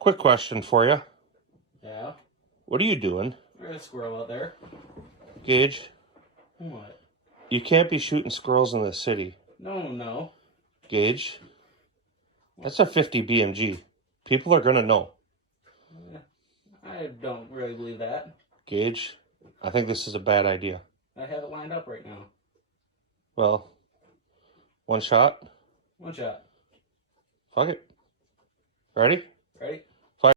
Quick question for you. Yeah. What are you doing? There's a squirrel out there. Gage, What? you can't be shooting squirrels in the city. No. Gage, that's a 50 BMG. People are going to know. I don't really believe that. Gage, I think this is a bad idea. I have it lined up right now. Well, one shot. One shot. Fuck it. Ready? Ready?